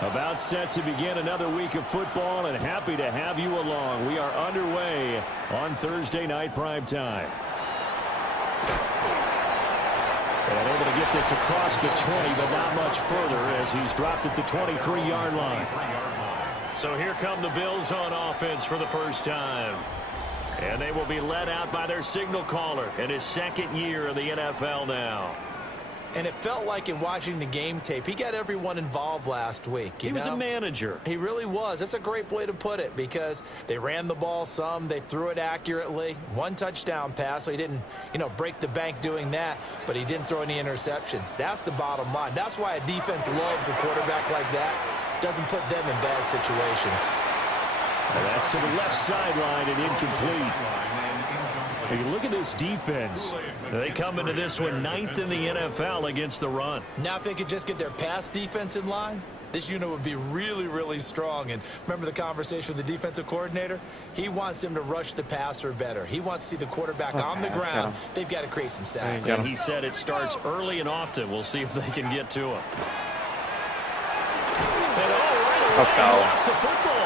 About set to begin another week of football, and happy to have you along. We are underway on Thursday night primetime. And able to get this across the 20, but not much further as he's dropped at the 23-yard line. So here come the Bills on offense for the first time. And they will be led out by their signal caller in his second year in the NFL now. And it felt like in watching the game tape, he got everyone involved last week. He was a manager. He really was. That's a great way to put it because they ran the ball some. They threw it accurately. One touchdown pass, so he didn't, break the bank doing that, but he didn't throw any interceptions. That's the bottom line. That's why a defense loves a quarterback like that. Doesn't put them in bad situations. And that's to the left sideline and incomplete. You look at this defense. They come into this one 9th in the NFL against the run. Now if they could just get their pass defense in line, this unit would be really, really strong. And remember the conversation with the defensive coordinator? He wants them to rush the passer better. He wants to see the quarterback on the ground. They've got to create some sacks. And he said it starts early and often. We'll see if they can get to him. And Let's go. Lost the football.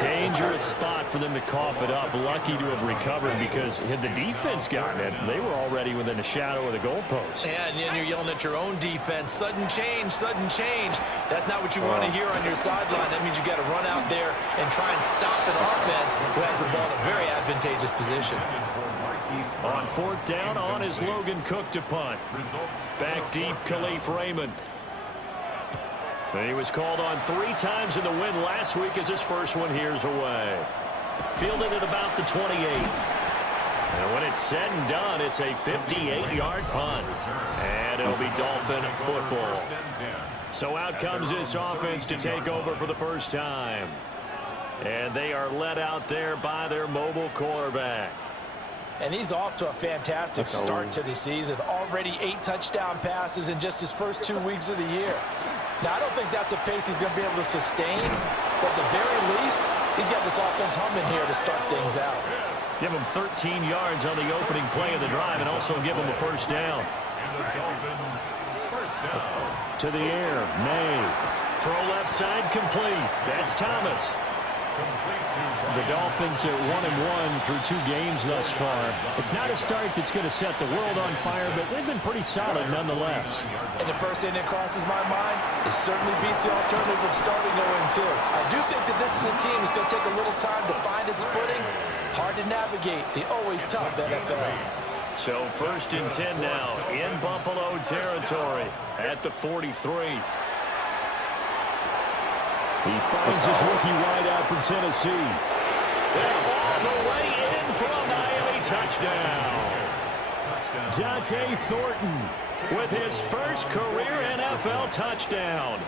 Dangerous spot for them to cough it up. Lucky to have recovered because had the defense gotten it, they were already within a shadow of the goalpost. Yeah, and then you're yelling at your own defense. Sudden change, sudden change. That's not what you want to hear on your sideline. That means you got to run out there and try and stop an offense who has the ball in a very advantageous position. On 4th down, on is Logan Cook to punt. Back deep, Khalif Raymond. And he was called on 3 times in the win last week as his first one here's away. Fielded at about the 28. And when it's said and done, it's a 58-yard punt. And it'll be Dolphin football. So out comes this offense to take over for the first time. And they are led out there by their mobile quarterback. And he's off to a fantastic start to the season. Already 8 touchdown passes in just his first 2 weeks of the year. Now, I don't think that's a pace he's going to be able to sustain, but at the very least, he's got this offense humming here to start things out. Give him 13 yards on the opening play of the drive and also give him a first down. To the air, May. Throw left side complete. That's Thomas. The Dolphins at 1-1 through 2 games thus far. It's not a start that's going to set the world on fire, but they've been pretty solid nonetheless. And the first thing that crosses my mind, it certainly beats the alternative of starting 0-2. I do think that this is a team that's going to take a little time to find its footing. Hard to navigate the always tough NFL. So 1st and 10 now in Buffalo territory at the 43. He finds his rookie wideout from Tennessee. And all the way in for a Miami touchdown. Dante Thornton with his first career NFL touchdown.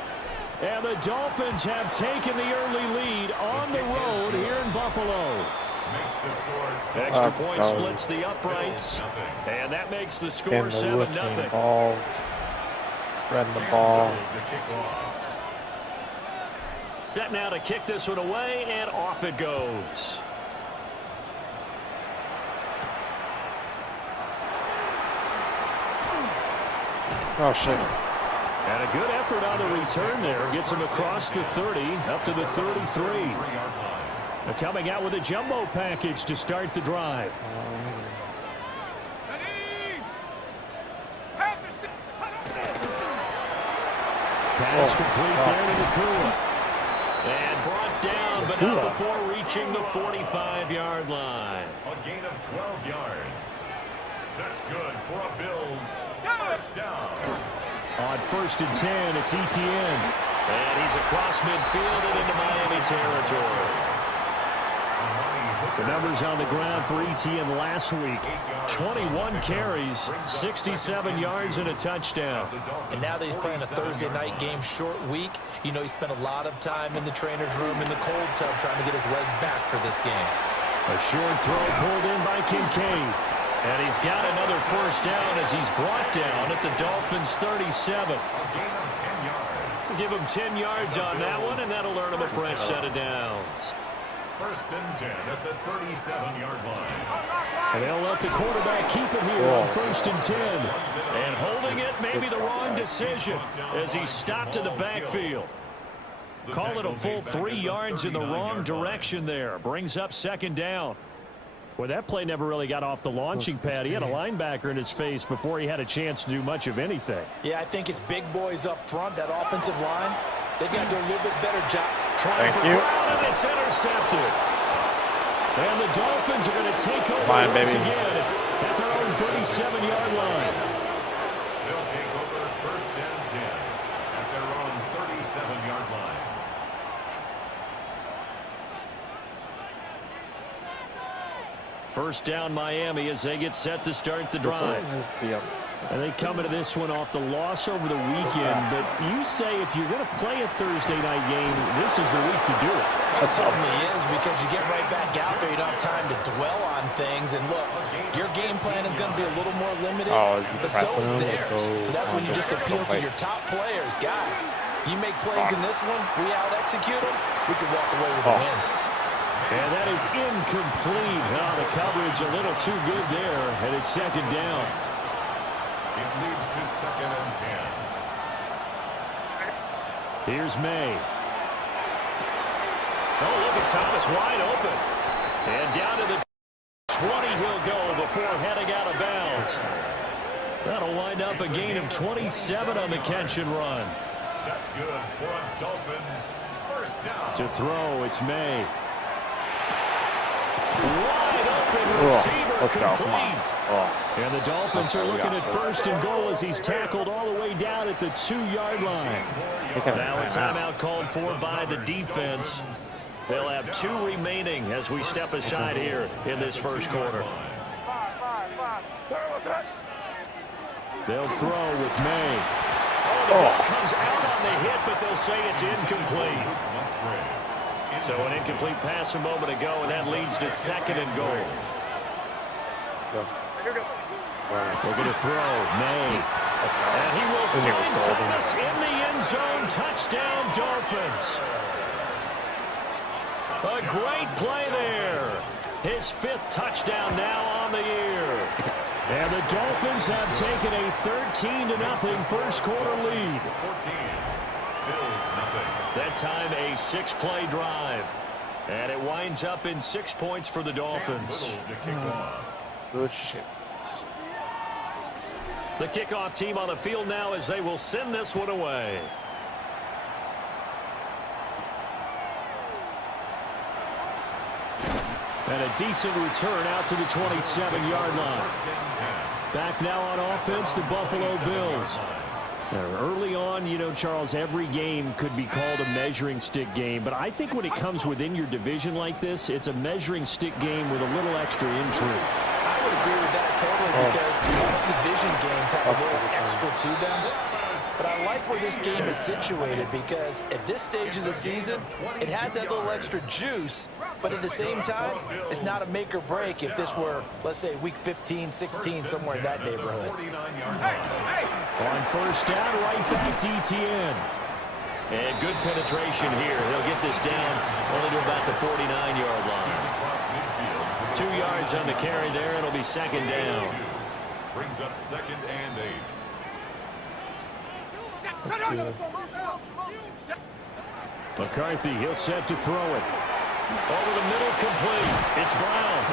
And the Dolphins have taken the early lead on the road here in Buffalo. Extra point splits the uprights. And that makes the score 7-0. Spreading the ball. Set now to kick this one away, and off it goes. Oh, shit. And a good effort on the return there. Gets him across the 30, up to the 33. They're coming out with a jumbo package to start the drive. Pass complete there to Nakua. And brought down, but not before reaching the 45-yard line. A gain of 12 yards. That's good for a Bills first down. On 1st and 10, it's Etienne. And he's across midfield and into Miami territory. The numbers on the ground for Etienne last week. 21 carries, 67 yards, and a touchdown. And now that he's playing a Thursday night game, short week, he spent a lot of time in the trainer's room in the cold tub trying to get his legs back for this game. A short throw pulled in by Kincaid. And he's got another first down as he's brought down at the Dolphins' 37. A gain of 10 yards. Give him 10 yards on that one, and that'll earn him a fresh set of downs. First and 10 at the 37-yard line. And they'll let the quarterback keep it here on first and 10. And holding it may be the wrong decision as he stopped in the backfield. Call it a full 3 yards in the wrong direction there. Brings up second down. Well, that play never really got off the launching pad. He had a linebacker in his face before he had a chance to do much of anything. Yeah, I think it's big boys up front, that offensive line. They've got to do a little bit better job. Trying for ground, and it's intercepted. And the Dolphins are going to take over once again at their own 37-yard line. They'll take over first and 10 at their own 37-yard line. First down Miami as they get set to start the drive. And they come into this one off the loss over the weekend. But you say if you're going to play a Thursday night game, this is the week to do it. It certainly is, because you get right back out there. You don't have time to dwell on things. And look, your game plan is going to be a little more limited, but so is theirs. So that's when you just appeal to your top players. Guys, you make plays in this one, we out-execute them, we can walk away with a win. And that is incomplete. Oh, the coverage a little too good there, and it's second down. It leads to second and 10. Here's May. Oh, look at Thomas wide open. And down to the 20 he'll go before heading out of bounds. That'll wind up a gain of 27 on the catch and run. That's good for a Dolphins first down. To throw, it's May. Wide open receiver complete. And the Dolphins are looking at first and goal as he's tackled all the way down at the 2-yard line. Now a timeout called for by the defense. They'll have 2 remaining as we step aside here in this first quarter. They'll throw with May. Oh, the ball comes out on the hit, but they'll say it's incomplete. So an incomplete pass a moment ago, and that leads to second and goal. We're going to throw May. And he will find Thomas in the end zone. Touchdown, Dolphins. A great play there. His 5th touchdown now on the year. And the Dolphins have taken a 13-0 first quarter lead. 14. Bills nothing. That time a 6-play drive. And it winds up in 6 points for the Dolphins. Good shit. The kickoff team on the field now as they will send this one away. And a decent return out to the 27-yard line. Back now on offense, the Buffalo Bills. Now, early on, you know, Charles, every game could be called a measuring stick game. But I think when it comes within your division like this, it's a measuring stick game with a little extra intrigue. I would agree with that totally, because division games have a little extra to them. But I like where this game is situated, because at this stage of the season, it has that little extra juice, but at the same time, it's not a make or break if this were, let's say, week 15, 16, somewhere in that neighborhood. On first down, right back to Etienne. And good penetration here. He'll get this down only to about the 49-yard line. 2 yards on the carry there. It'll be second down. Brings up second and 8. McCarthy, he'll set to throw it. Over the middle, complete. It's Brown.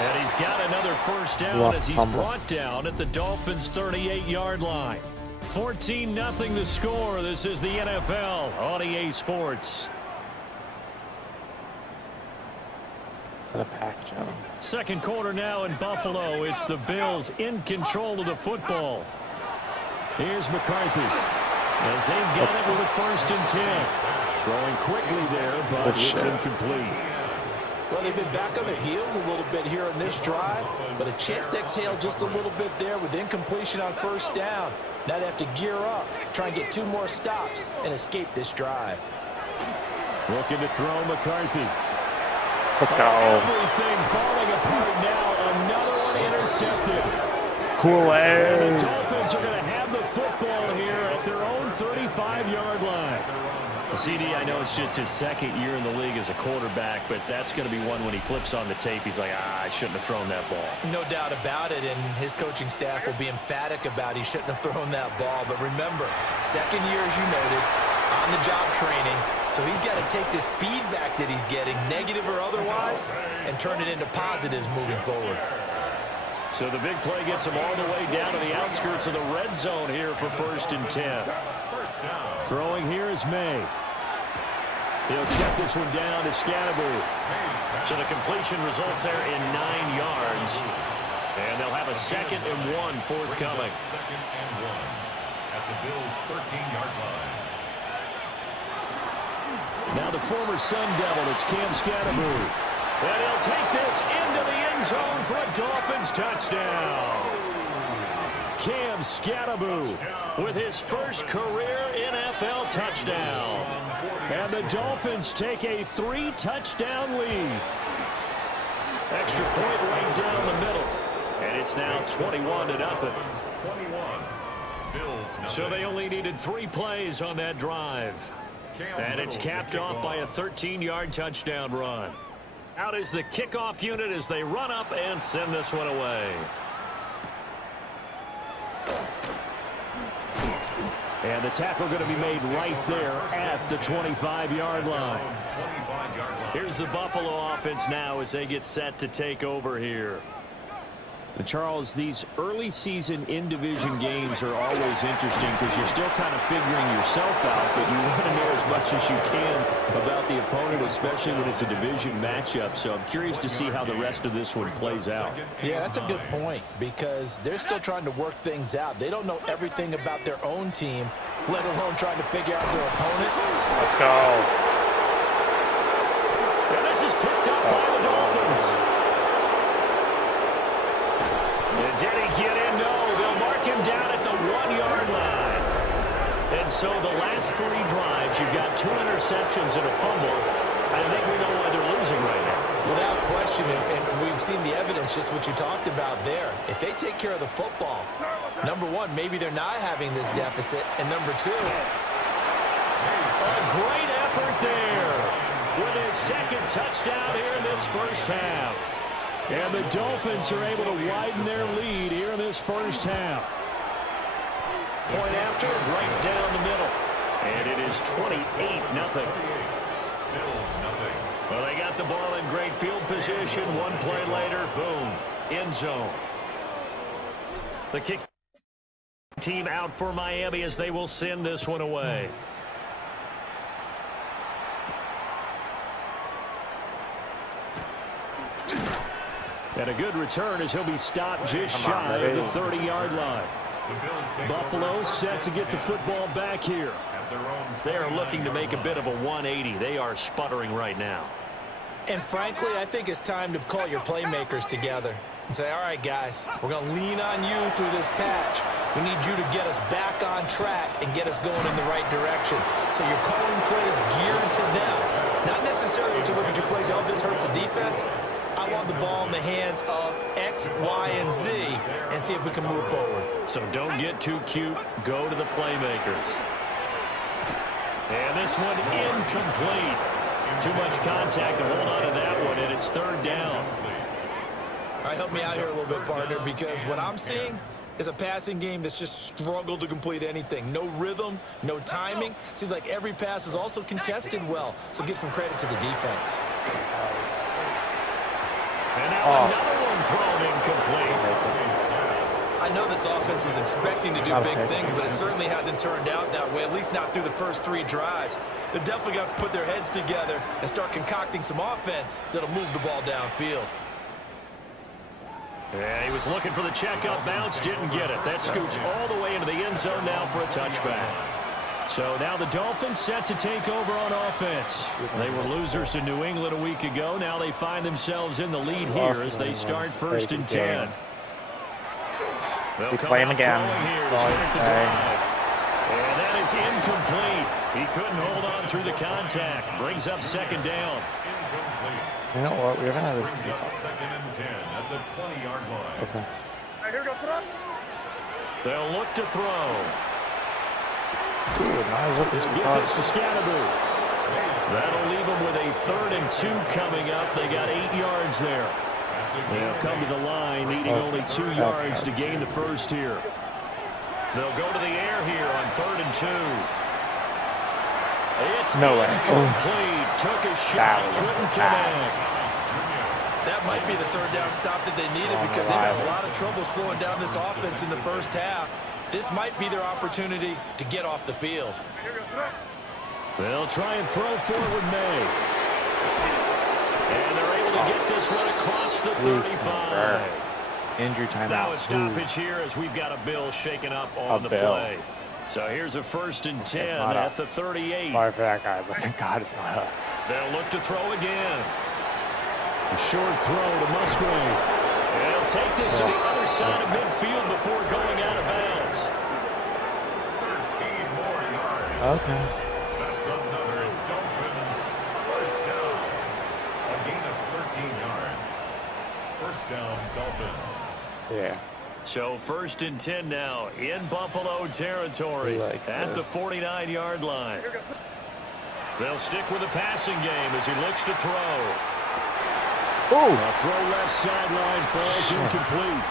And he's got another first down as he's brought down at the Dolphins' 38-yard line. 14-0 the score. This is the NFL on EA Sports. Second quarter now in Buffalo. It's the Bills in control of the football. Here's McCarthy as they've got it with a first and 10. Throwing quickly there, but it's incomplete. Well, they've been back on their heels a little bit here in this drive, but a chance to exhale just a little bit there with incompletion on first down. Now they have to gear up, try and get 2 more stops, and escape this drive. Looking to throw McCarthy. Let's go. Everything falling apart now. Another one intercepted. Kool-Aid. And the Dolphins are going to have the football here at their own 35-yard line. CD, I know it's just his second year in the league as a quarterback, but that's going to be one when he flips on the tape, he's like, I shouldn't have thrown that ball. No doubt about it, and his coaching staff will be emphatic about he shouldn't have thrown that ball. But remember, second year, as you noted, on-the-job training, so he's got to take this feedback that he's getting, negative or otherwise, and turn it into positives moving forward. So the big play gets him all the way down to the outskirts of the red zone here for 1st and 10. Throwing here is May. He'll check this one down to Scatterby. So the completion results there in 9 yards. And they'll have a 2nd and 1 forthcoming. 2nd and 1 at the Bills' 13-yard line. Now the former Sun Devil, it's Cam Scatterby. And he'll take this into the end zone for a Dolphins touchdown. Cam Scatterby with his first career NFL touchdown. And the Dolphins take a 3-touchdown lead. Extra point right down the middle. And it's now 21-0. So they only needed 3 plays on that drive. And it's capped off by a 13-yard touchdown run. Out is the kickoff unit as they run up and send this one away. And the tackle going to be made right there at the 25-yard line. Here's the Buffalo offense now as they get set to take over here. And Charles, these early season in-division games are always interesting because you're still kind of figuring yourself out, but you want to know as much as you can about the opponent, especially when it's a division matchup. So I'm curious to see how the rest of this one plays out. Yeah, that's a good point because they're still trying to work things out. They don't know everything about their own team, let alone trying to figure out their opponent. Let's go. And this is picked up by the Dolphins. And did he get in? No, they'll mark him down at the 1-yard line. And so the last 3 drives, you've got 2 interceptions and a fumble. I think we know why they're losing right now. Without question, and we've seen the evidence, just what you talked about there. If they take care of the football, number 1, maybe they're not having this deficit, and number 2, a great effort there with his 2nd touchdown here in this first half. And the Dolphins are able to widen their lead here in this first half. Point after, right down the middle. And it is 28-0. Well, they got the ball in great field position. 1 play later, boom, end zone. The kick team out for Miami as they will send this one away. And a good return as he'll be stopped just shy of the 30-yard line. Buffalo set to get the football back here. They are looking to make a bit of a 180. They are sputtering right now. And frankly, I think it's time to call your playmakers together and say, all right, guys, we're going to lean on you through this patch. We need you to get us back on track and get us going in the right direction. So you're calling plays geared to them. Not necessarily to look at your plays, oh, this hurts the defense. I want the ball in the hands of X, Y, and Z and see if we can move forward. So don't get too cute. Go to the playmakers. And this one incomplete. Too much contact to hold on to that one, and it's 3rd down. All right, help me out here a little bit, partner, because what I'm seeing is a passing game that's just struggled to complete anything. No rhythm, no timing. Seems like every pass is also contested well, so give some credit to the defense. And now another one thrown incomplete. I know this offense was expecting to do big things, but it certainly hasn't turned out that way, at least not through the first 3 drives. They're definitely going to have to put their heads together and start concocting some offense that'll move the ball downfield. Yeah, he was looking for the check-up bounce, didn't get it. That scoots all the way into the end zone now for a touchback. So now the Dolphins set to take over on offense. They were losers to New England a week ago. Now they find themselves in the lead here as they start 1st and 10. They'll come out throwing here to start the drive. And that is incomplete. He couldn't hold on through the contact. Brings up 2nd down. You know what? We're going to Brings up 2nd and 10 at the 20-yard line. Okay. They'll look to throw. Ooh, might as well be some Give this thoughts. to Scatterby. That'll leave them with a 3rd and 2 coming up. They got 8 yards there. They'll come to the line, needing only 2 yards to gain the first here. They'll go to the air here on 3rd and 2. It's No way. incomplete. Took a shot, couldn't connect. That might be the 3rd down stop that they needed because they've had a lot of trouble slowing down this offense in the first half. This might be their opportunity to get off the field. They'll try and throw forward May. And they're able to get this one across the 35. Injury timeout. Now a stoppage here as we've got a bill shaken up on the play. So here's a 1st and 10 at the 38. Sorry for that guy, but thank God it's not up. They'll look to throw again. A short throw to Musgrave. They'll take this to the other side of midfield before going out of bounds. 13 more yards. Okay. That's another Dolphins first down. A gain of 13 yards. First down, Dolphins. Yeah. So 1st and 10 now in Buffalo territory at the 49-yard line. They'll stick with the passing game as he looks to throw. A throw left sideline falls incomplete.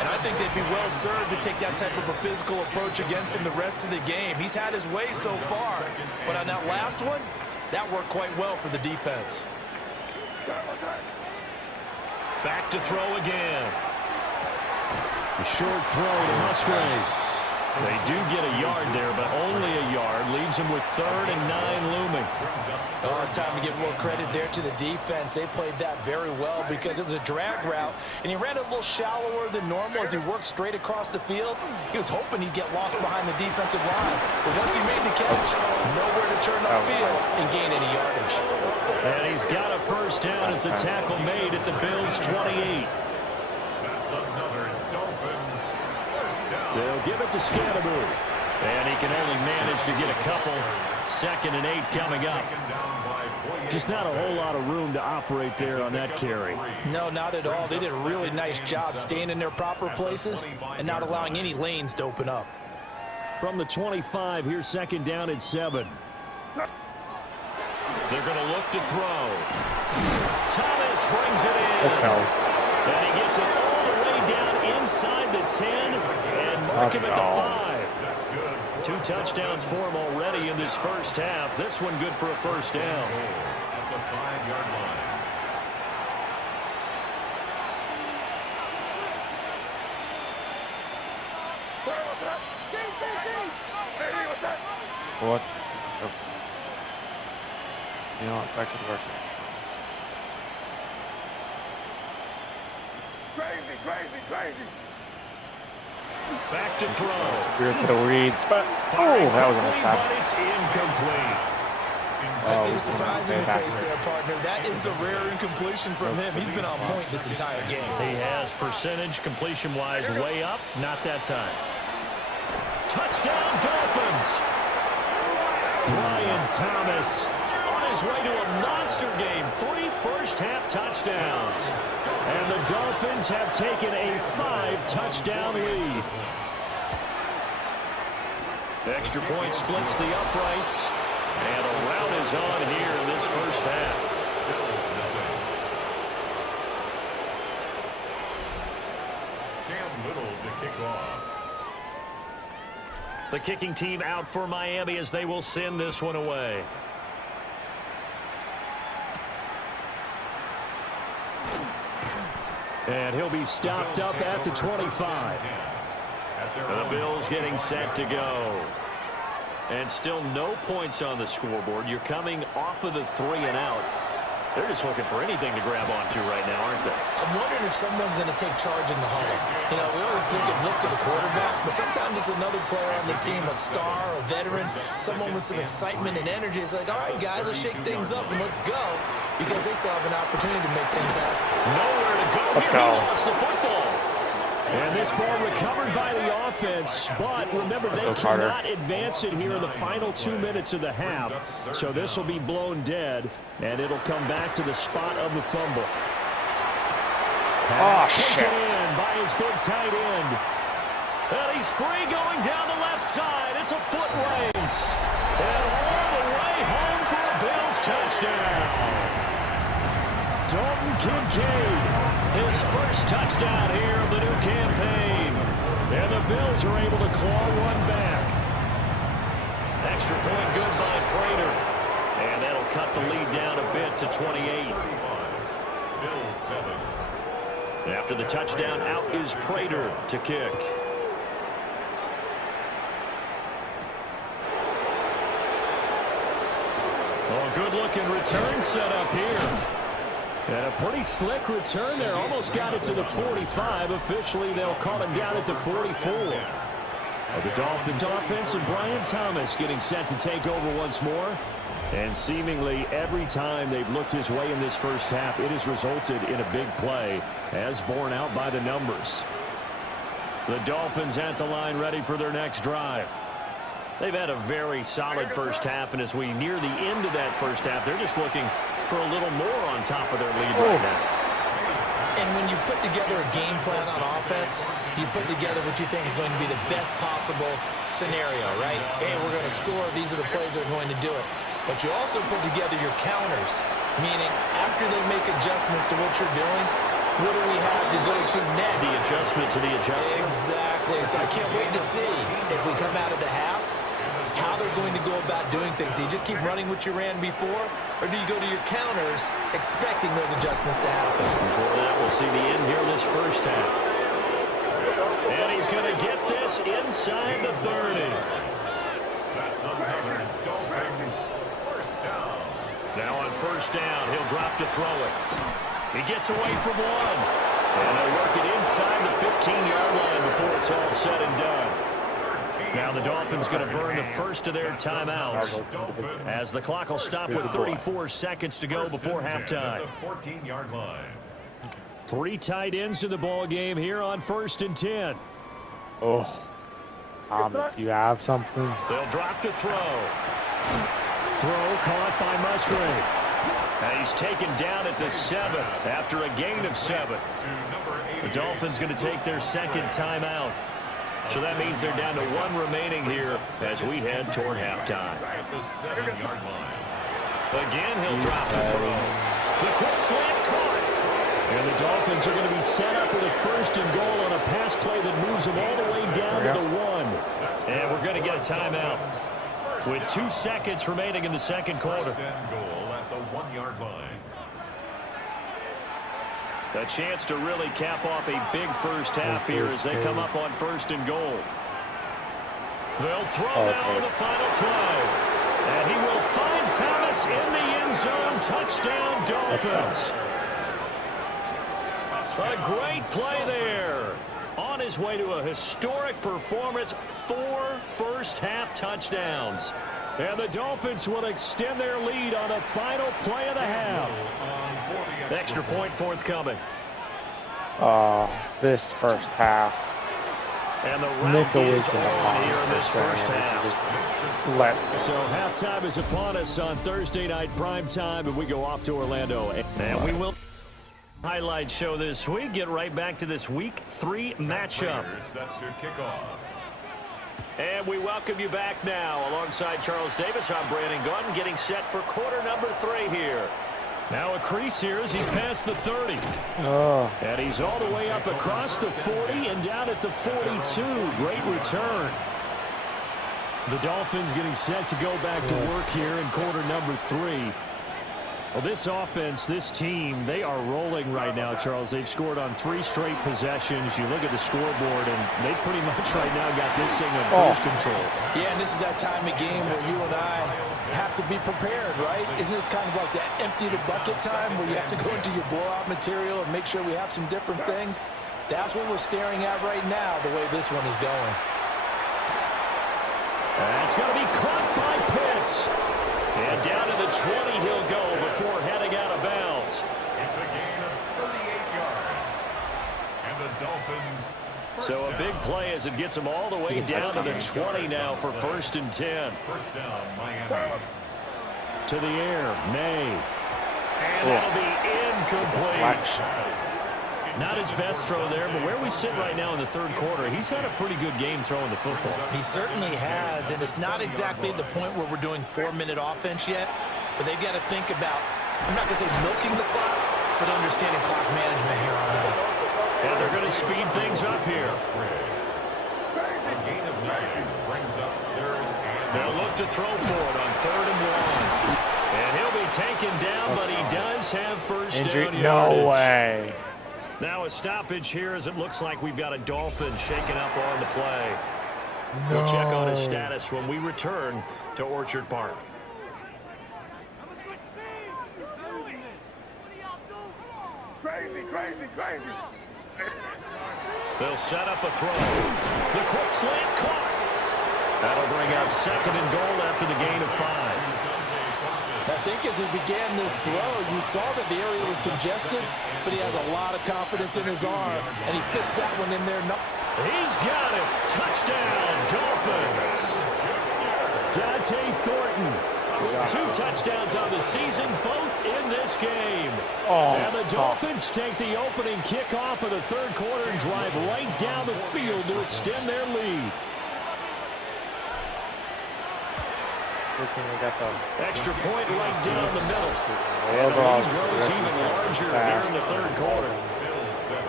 And I think they'd be well served to take that type of a physical approach against him the rest of the game. He's had his way so far, but on that last one, that worked quite well for the defense. Back to throw again. A short throw to Musgrave. They do get a yard there, but only a yard. Leaves them with 3rd and 9 looming. Oh, it's time to give more credit there to the defense. They played that very well because it was a drag route, and he ran a little shallower than normal as he worked straight across the field. He was hoping he'd get lost behind the defensive line. But once he made the catch, nowhere to turn upfield and gain any yardage. And he's got a 1st down as the tackle made at the Bills' 28. That's another Dolphins first down. They'll give it to Scatterby. And he can only manage to get a couple. 2nd and 8 coming up. Just not a whole lot of room to operate there on that carry. No, not at all. They did a really nice job staying in their proper places and not allowing any lanes to open up. From the 25, here's 2nd down and 7. They're going to look to throw. Thomas brings it in. Let's go. And he gets it all the way down inside the 10 and mark him at the 5. That's good. 2 touchdowns for him already in this first half. This one good for a 1st down. At the 5-yard line. What? Oh. You know what? That could work. Back to throw. Weird little reads, but that was almost But bad. it's incomplete. I see the surprise in your face there, partner. That is a rare incompletion from him. He's been on point this entire game. He has percentage completion-wise way up. Not that time. Touchdown, Dolphins. Brian Thomas on his way to a monster game. 3 first-half touchdowns. And the Dolphins have taken a 5-touchdown lead. Extra point splits the uprights. And a rout is on here in this first half. Cam Little to kick off. The kicking team out for Miami as they will send this one away. And he'll be stopped up at the 25. The Bills getting set to go. And still no points on the scoreboard. You're coming off of the 3 and out. They're just looking for anything to grab onto right now, aren't they? I'm wondering if someone's going to take charge in the huddle. You know, we always look to the quarterback, but sometimes it's another player on the team, a star, a veteran, someone with some excitement and energy. It's like, all right, guys, let's shake things up and let's go, because they still have an opportunity to make things happen. Nowhere to go. Let's go. He lost the football. And this ball recovered by the offense, but remember, they cannot advance it here in the final 2 minutes of the half. So this will be blown dead, and it'll come back to the spot of the fumble. Pass taken in by his big tight end. And he's free going down the left side. It's a foot race. And all the way home for a Bills touchdown. Dalton Kincaid, his first touchdown here of the new campaign. And the Bills are able to claw one back. Extra point good by Prater. And that'll cut the lead down a bit to 28. Bills 7. After the touchdown, out is Prater to kick. Oh, good-looking return set up here. And a pretty slick return there. Almost got it to the 45. Officially, they'll call him down at the 44. The Dolphins offense and Brian Thomas getting set to take over once more. And seemingly every time they've looked his way in this first half, it has resulted in a big play, as borne out by the numbers. The Dolphins at the line ready for their next drive. They've had a very solid first half, and as we near the end of that first half, they're just looking for a little more on top of their lead right now. And when you put together a game plan on offense, you put together what you think is going to be the best possible scenario, right? Hey, we're going to score. These are the plays that are going to do it. But you also put together your counters, meaning after they make adjustments to what you're doing, what do we have to go to next? The adjustment to the adjustment. Exactly. So I can't wait to see if we come out of the half, how they're going to go about doing things. Do you just keep running what you ran before, or do you go to your counters expecting those adjustments to happen? Before that, we'll see the end here this first half. And he's going to get this inside the 30. That's another Dolphins first down. Now on first down, he'll drop to throw it. He gets away from one. And they'll work it inside the 15-yard line before it's all said and done. Now the Dolphins going to burn the first of their timeouts as the clock will stop with 34 seconds to go before halftime. 14-yard line. 3 tight ends in the ball game here on 1st and 10. Oh, Thomas, you have something? They'll drop to throw. Throw caught by Musgrave. And he's taken down at the 7 after a gain of 7. The Dolphins going to take their second timeout. So that means they're down to 1 remaining here as we head toward halftime. At the 7-yard line. Again, he'll drop to throw. The quick slant caught. And the Dolphins are going to be set up with a 1st and goal on a pass play that moves them all the way down to the 1. And we're going to get a timeout with 2 seconds remaining in the second quarter. 1st and goal at the 1-yard line. A chance to really cap off a big first half here as they come up on 1st and goal. They'll throw now on the final play. And he will find Thomas in the end zone. Touchdown, Dolphins. A great play there. On his way to a historic performance, 4 first-half touchdowns. And the Dolphins will extend their lead on the final play of the half. Extra point forthcoming. This first half. And the round is on here in this first half. So halftime is upon us on Thursday night prime time, and we go off to Orlando. And we will highlight show this week. Get right back to this week 3 matchup. Set to kick off. And we welcome you back now. Alongside Charles Davis, I'm Brandon Gaunt, getting set for quarter number 3 here. Now a crease here as he's past the 30. And he's all the way up across the 40 and down at the 42. Great return. The Dolphins getting set to go back to work here in quarter number 3. Well, this offense, this team, they are rolling right now, Charles. They've scored on 3 straight possessions. You look at the scoreboard, and they pretty much right now got this thing in cruise control. Yeah, and this is that time of game where you and I have to be prepared, right? Isn't this kind of like that empty the bucket time where you have to go into your blowout material and make sure we have some different things? That's what we're staring at right now, the way this one is going. That's going to be caught by Pitts. And down to the 20 he'll go before heading out of bounds. It's a gain of 38 yards. And the Dolphins. So a big play as it gets them all the way down to the 20 now for 1st and 10. First down, Miami. To the air, May. And that'll be incomplete. Not his best throw there, but where we sit right now in the third quarter, he's had a pretty good game throwing the football. He certainly has, and it's not exactly the point where we're doing 4-minute offense yet, but they've got to think about, I'm not going to say milking the clock, but understanding clock management here on out. And they're going to speed things up here. A gain of 9 brings up third and They'll look to throw for it on 3rd and 1. And he'll be taken down, but he does have first down yardage. No way. Now a stoppage here as it looks like we've got a Dolphin shaken up on the play. No. We'll check on his status when we return to Orchard Park. Crazy. They'll set up a throw. The quick slant caught. That'll bring up 2nd and goal after the gain of 5. I think as he began this throw, you saw that the area was congested, but he has a lot of confidence in his arm, and he fits that one in there. He's got it. Touchdown, Dolphins. Dante Thornton. 2 touchdowns on the season, both in this game. And the Dolphins take the opening kickoff of the third quarter and drive right down the field to extend their lead. Extra point right down the middle. And the lead grows even larger here in the third quarter. Bill 7.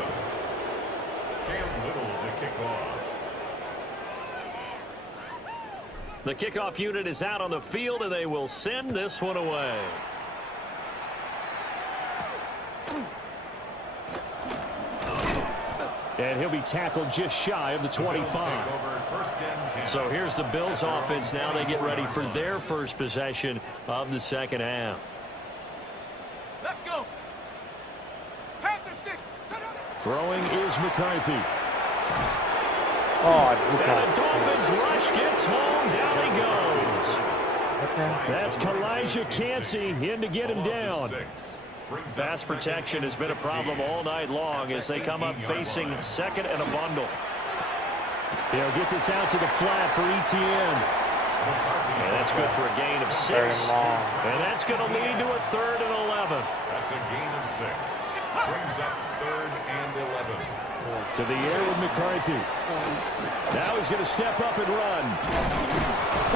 Cam Little to kick off. The kickoff unit is out on the field, and they will send this one away. And he'll be tackled just shy of the 25. So here's the Bills offense now. They get ready for their first possession of the second half. Let's go. Throwing is McCarthy. Oh, And the Dolphins rush gets home. Down he goes. That's Kalijah Cansey in to get him down. Pass protection has been a problem all night long as they come up facing 2nd and a bundle. They'll get this out to the flat for ETN. And that's good for a gain of 6. And that's going to lead to a 3rd and 11. That's a gain of 6. Brings up 3rd and 11. To the air with McCarthy. Now he's going to step up and run.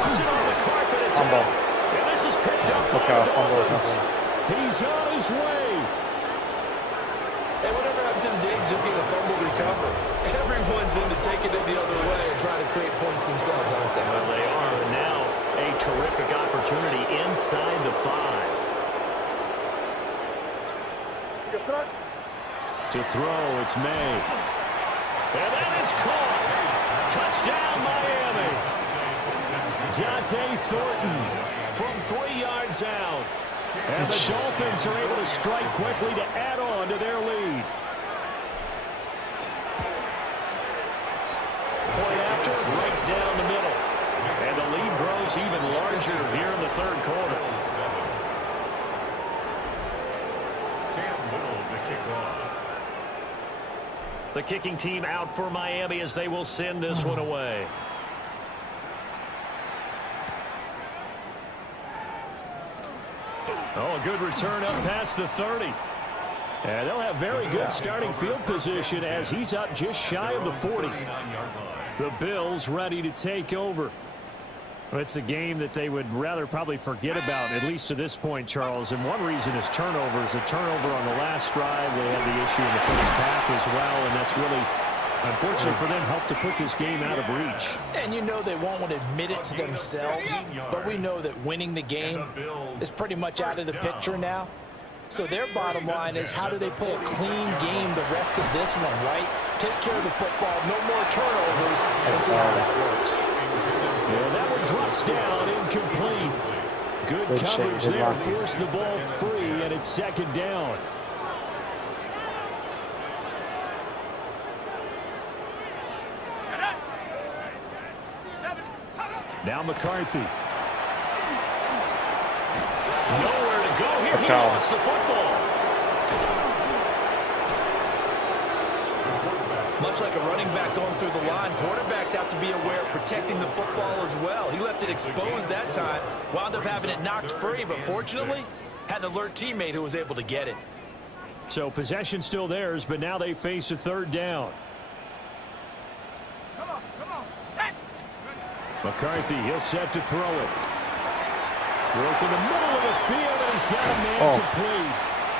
Puts it on the carpet. It's out. And this is picked up by the Dolphins. He's on his way. Hey, whatever happened to the days of just getting a fumble recover? Everyone's into taking it the other way and trying to create points themselves, aren't they? Well, they are. And now a terrific opportunity inside the 5. To throw, it's May. And then it's caught. Touchdown, Miami. Dante Thornton from 3 yards out. And the Dolphins are able to strike quickly to add on to their lead. Point after, right down the middle. And the lead grows even larger here in the third quarter. Cam Little to kick off. The kicking team out for Miami as they will send this one away. Oh, a good return up past the 30. And they'll have very good starting field position as he's up just shy of the 40. The Bills ready to take over. It's a game that they would rather probably forget about, at least to this point, Charles. And one reason is turnovers. A turnover on the last drive. They had the issue in the first half as well, and that's really, unfortunately for them, helped to put this game out of reach. And you know they won't want to admit it to themselves, but we know that winning the game is pretty much out of the picture now. So their bottom line is, how do they play a clean game the rest of this one, right? Take care of the football, no more turnovers, and see how that works. Yeah, that one drops down, incomplete. Good coverage there, forced the ball free, and it's 2nd down. Now McCarthy. Nowhere to go here. He lost the football. Much like a running back going through the line, quarterbacks have to be aware of protecting the football as well. He left it exposed that time, wound up having it knocked free, but fortunately, had an alert teammate who was able to get it. So possession still theirs, but now they face a third down. Come on, set. McCarthy, he'll set to throw it. Work in the middle of the field, and he's got a man complete.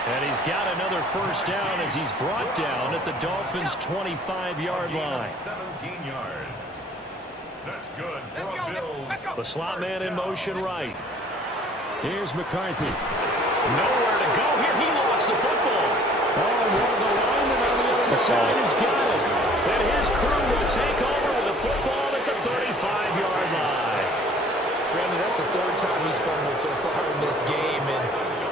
And he's got another first down as he's brought down at the Dolphins' 25-yard line. 17 yards. That's good for a Bills. The slot man in motion right. Here's McCarthy. Nowhere to go here. He lost the football. Oh, one of the linemen on the other side has got it. And his crew will take over with a football at the 35-yard line. Brandon, that's the third time he's fumbled so far in this game. And,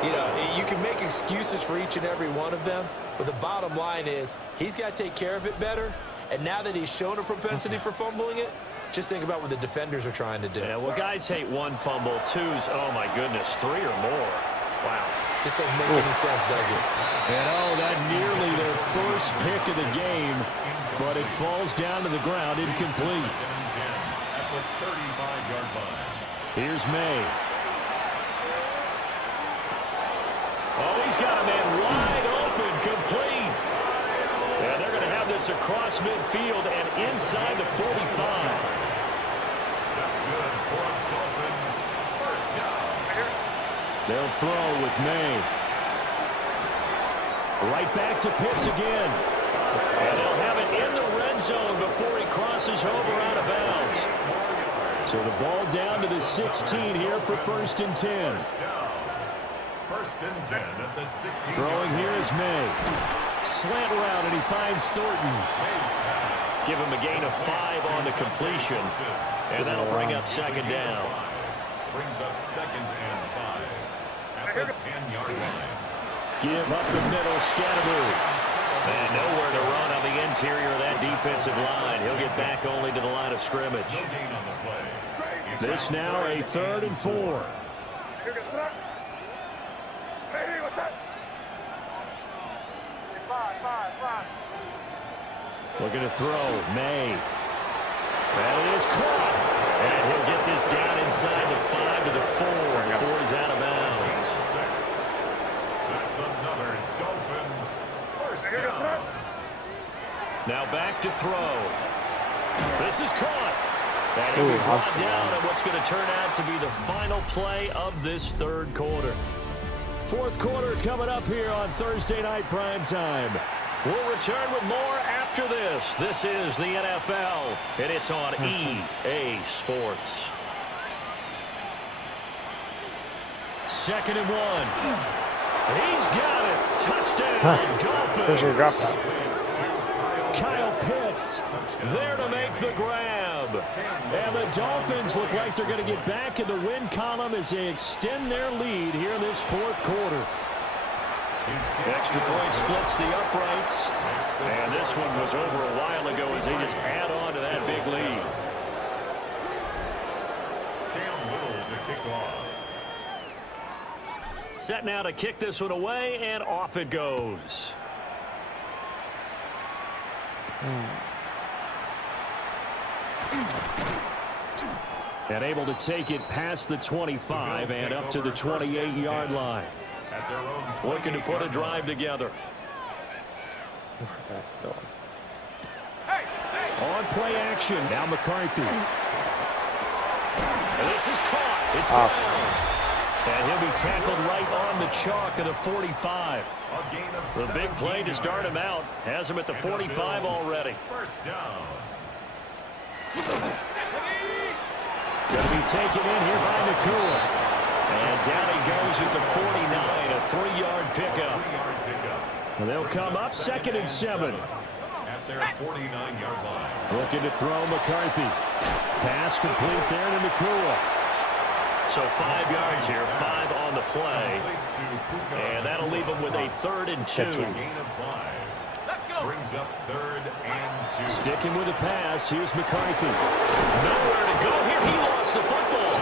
you know, you can make excuses for each and every one of them. But the bottom line is he's got to take care of it better. And now that he's shown a propensity for fumbling it, just think about what the defenders are trying to do. Yeah, well, guys hate one fumble, twos, oh my goodness, three or more. Wow. Just doesn't make any sense, does it? And oh, that nearly their first pick of the game, but it falls down to the ground incomplete. At the 35-yard line. Here's May. Oh, he's got a man wide open, complete. And they're going to have this across midfield and inside the 45. That's good for Dolphins. First down. They'll throw with May. Right back to Pitts again. And they'll have it in the red zone before he crosses over out of bounds. So the ball down to the 16 here for 1st and 10. First down. 1st and 10 at the 16. Throwing here is May. Slant route, and he finds Thornton. Give him a gain of 5 on the completion. And that'll bring up 2nd down. Brings up 2nd and 5 at the 10-yard line. Give up the middle, Scatterby. And nowhere to run on the interior of that defensive line. He'll get back only to the line of scrimmage. No gain on the play. This now a 3rd and 4. Looking to throw, May. And it is caught. And he'll get this down inside the 5 to the 4 before he's out of bounds. That's another Dolphins first down. Now back to throw. This is caught. And he'll be brought down at what's going to turn out to be the final play of this 3rd quarter. 4th quarter coming up here on Thursday Night Primetime. We'll return with more after this. This is the NFL, and it's on EA Sports. 2nd and 1. He's got it. Touchdown, Dolphins. Kyle Pitts there to make the grab. And the Dolphins look like they're going to get back in the win column as they extend their lead here in this 4th quarter. Extra point splits the uprights. And this one was over a while ago as they just add on to that big lead. Cam Little to kick off. Set now to kick this one away, and off it goes. And able to take it past the 25 and up to the 28-yard line. At their own Looking to put a drive together. On play action. Now McCarthy. And this is caught. It's gone. And he'll be tackled right on the chalk of the 45. The big play to start him out. Has him at the 45 already. First down. Going to be taken in here by Nakua. And down he goes at the 49, a 3-yard pickup. And they'll come up 2nd and 7. At their 49-yard line. Looking to throw McCarthy. Pass complete there to Nakua. So 5 yards here, 5 on the play. And that'll leave him with a 3rd and 2. Gain of 5. Let's go. Brings up 3rd and 2. Sticking with the pass, here's McCarthy. Nowhere to go here, he lost the football.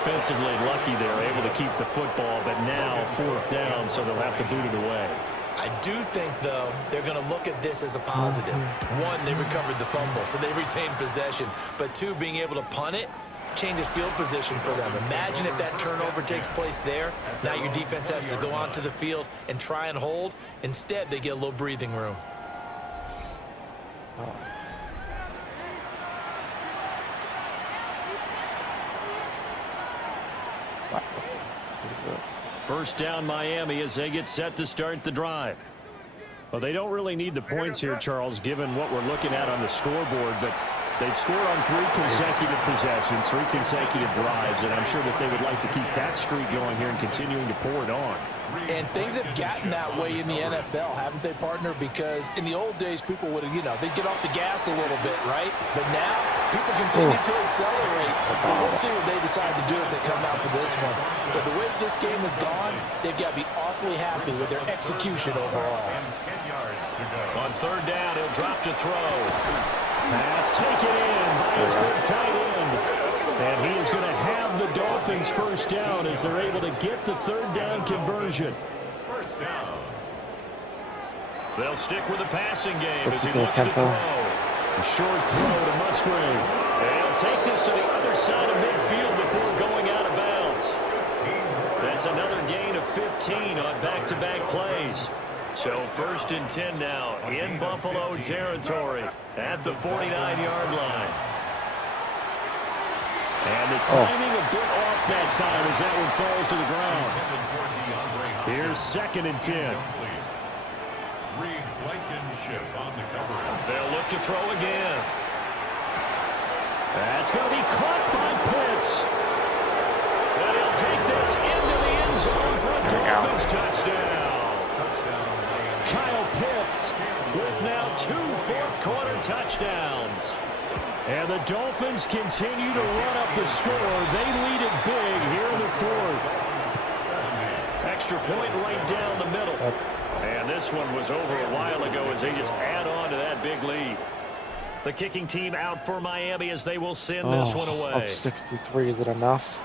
Offensively lucky they're able to keep the football, but now 4th down, so they'll have to boot it away. I do think, though, they're going to look at this as a positive. 1, they recovered the fumble, so they retained possession. But 2, being able to punt it, changes field position for them. Imagine if that turnover takes place there. Now your defense has to go onto the field and try and hold. Instead, they get a little breathing room. First down Miami as they get set to start the drive. Well, they don't really need the points here, Charles, given what we're looking at on the scoreboard, but they've scored on 3 consecutive possessions, 3 consecutive drives, and I'm sure that they would like to keep that streak going here and continuing to pour it on. And things have gotten that way in the NFL, haven't they, partner? Because in the old days, people would, they'd get off the gas a little bit, right? But now, people continue to accelerate. But we'll see what they decide to do as they come out for this one. But the way this game has gone, they've got to be awfully happy with their execution overall. On third down, he'll drop to throw. Pass taken in by his big tight end. And he is going to have the Dolphins first down as they're able to get the third down conversion. First down. They'll stick with the passing game as he looks to throw. A short throw to Musgrave. And he'll take this to the other side of midfield before going out of bounds. That's another gain of 15 on back-to-back plays. So first and 10 now in Buffalo territory at the 49-yard line. And the timing a bit off that time as that one falls to the ground. Here's second and 10. They'll look to throw again. That's going to be caught by Pitts. And he'll take this into the end zone for a Dolphins touchdown. Kyle Pitts with now 2 fourth-quarter touchdowns. And the Dolphins continue to run up the score. They lead it big here in the fourth. Extra point right down the middle. And this one was over a while ago as they just add on to that big lead. The kicking team out for Miami as they will send this one away. Up 63, is it enough?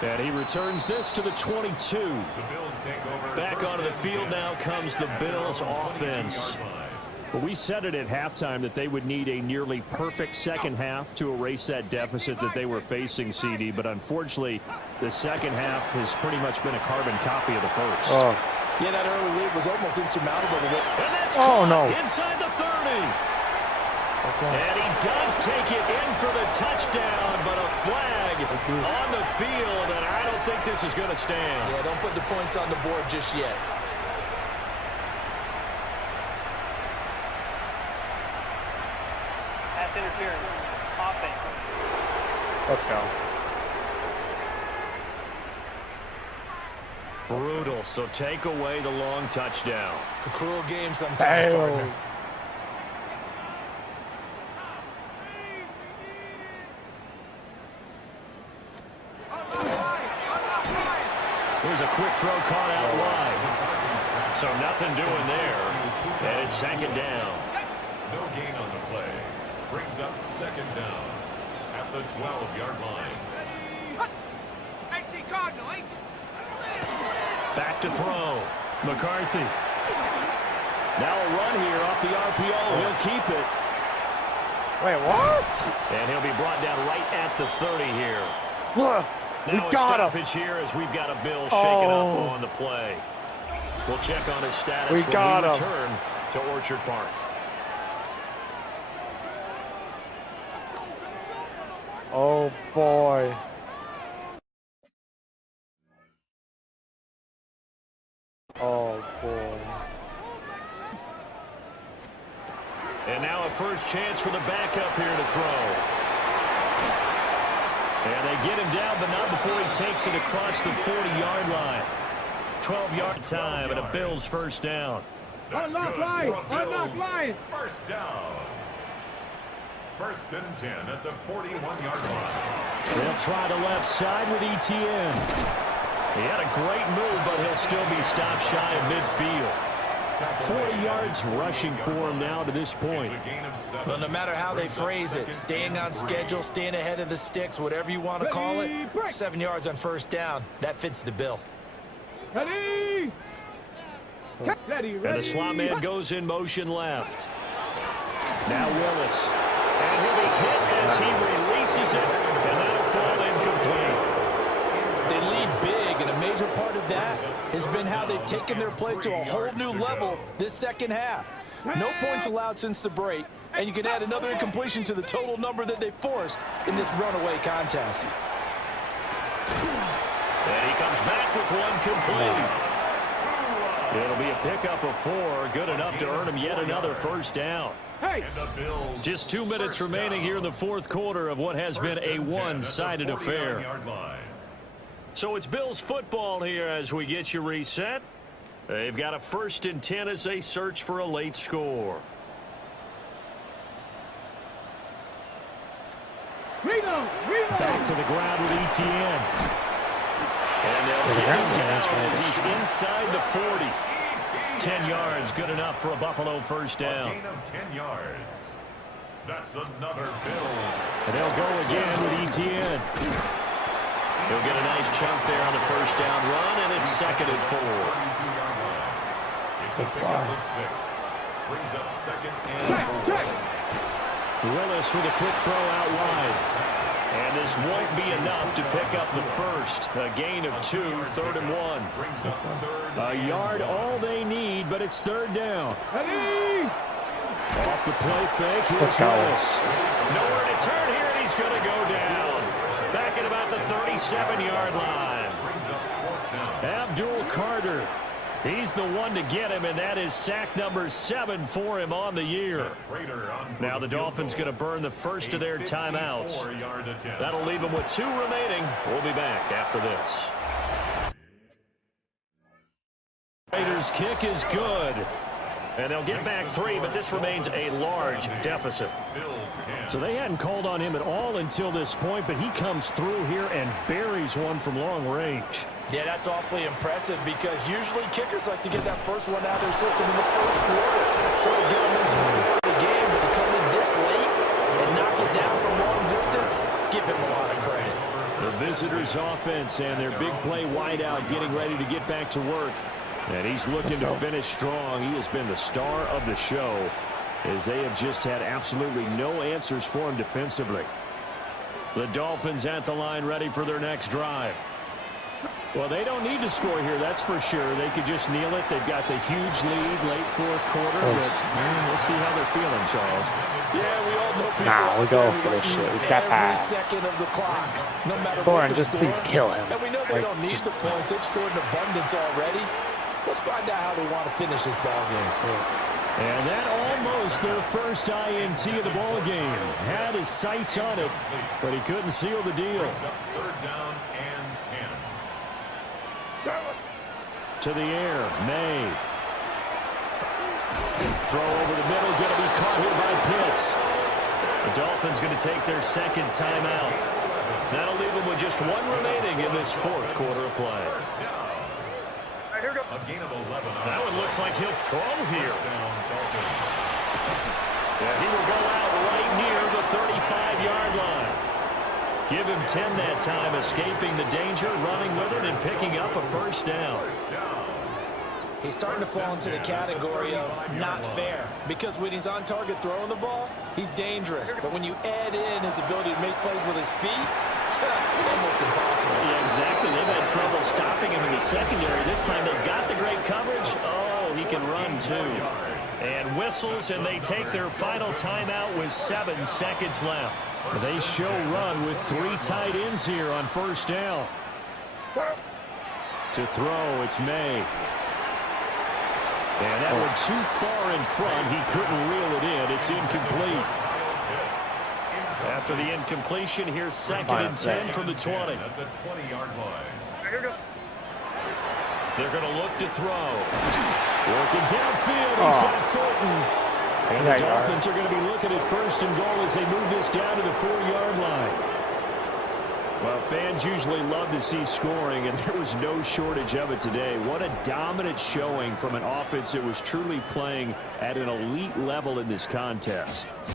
And he returns this to the 22. Back onto the field now comes the Bills offense. Well, we said it at halftime that they would need a nearly perfect second half to erase that deficit that they were facing, CD. But unfortunately, the second half has pretty much been a carbon copy of the first. Yeah, that early lead was almost insurmountable. And that's caught inside the 30. Okay. And he does take it in for the touchdown, but a flag on the field, and I don't think this is going to stand. Yeah, don't put the points on the board just yet. Pass interference. Offense. Let's go. Brutal, so take away the long touchdown. It's a cruel game sometimes, partner. Here's a quick throw caught out wide. So nothing doing there. And it's second down. No gain on the play. Brings up second down at the 12-yard line. 18 Cardinal, 18. Back to throw. McCarthy. Now a run here off the RPO. He'll keep it. Wait, what? And he'll be brought down right at the 30 here. We Now a got him. stoppage here as we've got a Bill shaken up on the play. We'll check on his status when we return to Orchard Park. Oh, boy. Oh, boy. And now a first chance for the backup here to throw. And they get him down, but not before he takes it across the 40-yard line. 12-yard time and a Bills first down. Unlock line! Unlock line! First down. First and 10 at the 41-yard line. They'll try the left side with Etienne. He had a great move, but he'll still be stopped shy of midfield. 40 yards rushing for him now to this point. Well, no matter how they phrase it, staying on schedule, staying ahead of the sticks, whatever you want to call it, 7 yards on first down, that fits the bill. And the slot man goes in motion left. Now Willis. And he'll be hit as he releases it, and that'll fall incomplete. They lead big, and a major part of that has been how they've taken their play to a whole new level this second half. No points allowed since the break, and you can add another incompletion to the total number that they forced in this runaway contest. And he comes back with one complete. It'll be a pickup of 4, good enough to earn him yet another first down. Hey! Just 2 minutes remaining here in the fourth quarter of what has been a one-sided affair. So it's Bills football here as we get you reset. They've got a 1st and 10 as they search for a late score. Back to the ground with ETN. And they'll get him down as he's inside the 40. 10 yards, good enough for a Buffalo first down. A gain of 10 yards. That's another Bills. And they'll go again with ETN. He'll get a nice chunk there on the first down run, and it's 2nd and 4. It's a pickup of 6. Brings up 2nd and 4. Willis with a quick throw out wide. And this won't be enough to pick up the first. A gain of 2, 3rd and 1. Brings up 3rd. A yard all they need, but it's 3rd down. Off the play fake, here's Willis. Nowhere to turn here, and he's going to go down. Back at about the 37-yard line. Brings up 4th down. Abdul Carter. He's the one to get him, and that is sack number 7 for him on the year. Now the Dolphins going to burn the first of their timeouts. That'll leave them with 2 remaining. We'll be back after this. Raiders' kick is good. And they'll get back 3, but this remains a large deficit. So they hadn't called on him at all until this point, but he comes through here and buries one from long range. Yeah, that's awfully impressive because usually kickers like to get that first one out of their system in the first quarter. So to get them into the flow of the game, but to come in this late and knock it down from long distance, give him a lot of credit. The visitors' offense and their big play wideout getting ready to get back to work. And he's looking to finish strong. He has been the star of the show as they have just had absolutely no answers for him defensively. The Dolphins at the line ready for their next drive. Well, they don't need to score here, that's for sure. They could just kneel it. They've got the huge lead late fourth quarter, but we'll see how they're feeling, Charles. Yeah, we all know people. Nah, we go for this shit. We got every second of the clock, no matter Thorin, what the just score. please kill him. And we know they Like, don't need the points. They've scored in abundance already. Let's find out how they want to finish this ball game. And that almost their first INT of the ball game. Had his sights on it, but he couldn't seal the deal. 3rd down and 10. To the air, May. Throw over the middle, going to be caught here by Pitts. The Dolphins going to take their 2nd timeout. That'll leave them with just 1 remaining in this fourth quarter of play. A gain of 11. That one looks like he'll throw here. Down, Dolphins. Yeah, he will go out right near the 35-yard line. Give him 10 that time, escaping the danger, running with it, and picking up a first down. He's starting to fall into the category of not fair because when he's on target throwing the ball, he's dangerous. But when you add in his ability to make plays with his feet, almost impossible. Yeah, exactly. They've had trouble stopping him in the secondary. This time they've got the great coverage. Oh, he can run too. And whistles, and they take their final timeout with 7 seconds left. They show run with 3 tight ends here on first down. To throw, it's May. And that one too far in front. He couldn't reel it in. It's incomplete. After the incompletion, here's 2nd and 10 from the 20. At the 20-yard line. They're going to look to throw. Working downfield. He's got Thornton. And the Dolphins are going to be looking at 1st and goal as they move this down to the 4-yard line. Well, fans usually love to see scoring, and there was no shortage of it today. What a dominant showing from an offense that was truly playing at an elite level in this contest.